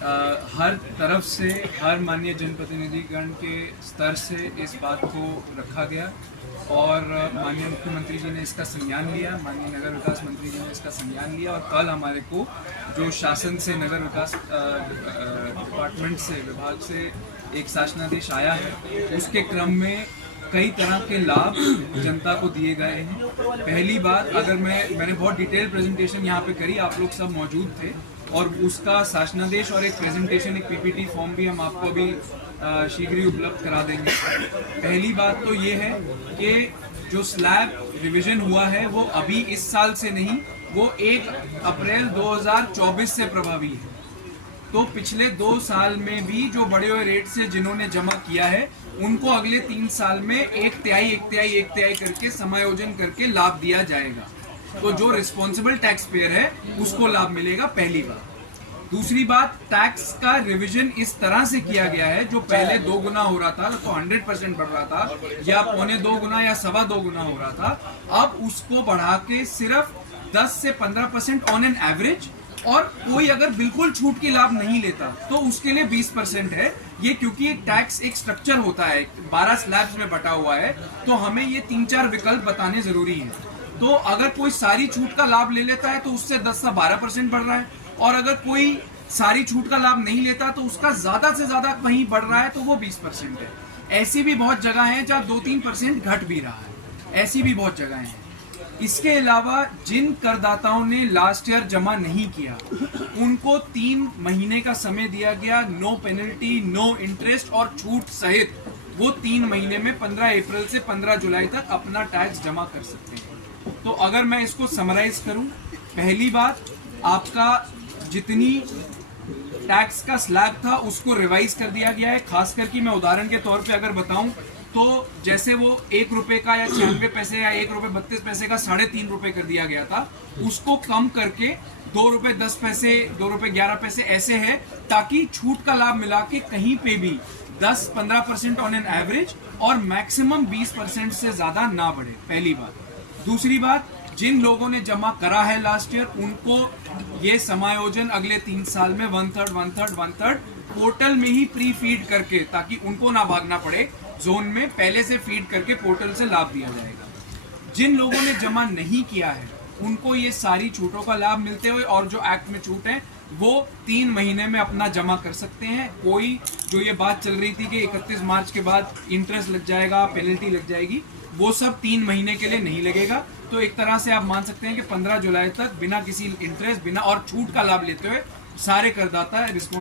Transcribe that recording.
हर तरफ से, हर माननीय जनप्रतिनिधिगण के स्तर से इस बात को रखा गया और माननीय मुख्यमंत्री जी ने इसका संज्ञान लिया, माननीय नगर विकास मंत्री जी ने इसका संज्ञान लिया और कल हमारे को जो शासन से, नगर विकास डिपार्टमेंट से, विभाग से एक शासनादेश आया है, उसके क्रम में कई तरह के लाभ जनता को दिए गए हैं। पहली बात, अगर मैंने बहुत डिटेल प्रेजेंटेशन यहाँ पे करी, आप लोग सब मौजूद थे और उसका शासनादेश और एक प्रेजेंटेशन, एक पीपीटी फॉर्म भी हम आपको अभी शीघ्र ही उपलब्ध करा देंगे। पहली बात तो ये है कि जो स्लैब रिवीजन हुआ है वो अभी इस साल से नहीं, वो 1 अप्रैल 2024 से प्रभावी है। तो पिछले 2 साल में भी जो बढ़े हुए रेट से जिन्होंने जमा किया है उनको अगले 3 साल में 1 तिहाई करके समायोजन करके लाभ दिया जाएगा। तो जो रिस्पॉन्सिबल टैक्स पेयर है उसको लाभ मिलेगा, पहली बात। दूसरी बात, टैक्स का रिवीजन इस तरह से किया गया है, जो पहले 2 गुना हो रहा था तो 100% बढ़ रहा था, या 1.25 गुना या 2.25 गुना हो रहा था, अब उसको बढ़ा के सिर्फ 10 से 15% ऑन एन एवरेज, और कोई अगर बिल्कुल छूट की लाभ नहीं लेता तो उसके लिए 20% है। ये क्योंकि एक टैक्स एक स्ट्रक्चर होता है, 12 स्लैब्स में बटा हुआ है, तो हमें ये 3-4 विकल्प बताने जरूरी है। तो अगर कोई सारी छूट का लाभ ले लेता है तो उससे 10 से 12% बढ़ रहा है, और अगर कोई सारी छूट का लाभ नहीं लेता तो उसका ज्यादा से ज्यादा कहीं बढ़ रहा है तो वो 20% है। ऐसी भी बहुत जगह है जहाँ 2-3% घट भी रहा है, ऐसी भी बहुत जगह है। इसके अलावा जिन करदाताओं ने लास्ट ईयर जमा नहीं किया उनको 3 महीने का समय दिया गया, नो पेनल्टी, नो इंटरेस्ट और छूट सहित। वो 3 महीने में 15 अप्रैल से 15 जुलाई तक अपना टैक्स जमा कर सकते हैं। तो अगर मैं इसको समराइज करूं, पहली बात, आपका जितनी टैक्स का स्लैब था उसको रिवाइज कर दिया गया है। खास करके मैं उदाहरण के तौर पे अगर बताऊं तो जैसे वो 1 रुपए का या 96 पैसे या 1 रुपए 32 पैसे का 3.5 रुपए कर दिया गया था, उसको कम करके 2 रुपए 10 पैसे, 2 रुपए 11 पैसे ऐसे है, ताकि छूट का लाभ मिला के कहीं पे भी 10-15% ऑन एन एवरेज और मैक्सिमम 20% से ज्यादा ना बढ़े, पहली बात। दूसरी बात, जिन लोगों ने जमा करा है लास्ट ईयर उनको ये समायोजन अगले 3 साल में 1/3 पोर्टल में ही प्री फीड करके, ताकि उनको ना भागना पड़े, जोन में पहले से फीड करके पोर्टल से लाभ दिया जाएगा। जिन लोगों ने जमा नहीं किया है उनको ये सारी छूटों का लाभ मिलते हुए, और जो एक्ट में छूट है वो 3 महीने में अपना जमा कर सकते हैं। कोई जो ये बात चल रही थी कि 31 मार्च के बाद इंटरेस्ट लग जाएगा, पेनल्टी लग जाएगी, वो सब 3 महीने के लिए नहीं लगेगा। तो एक तरह से आप मान सकते हैं कि 15 जुलाई तक बिना किसी इंटरेस्ट, बिना और छूट का लाभ लेते हुए सारे करदाता रिस्पॉन्स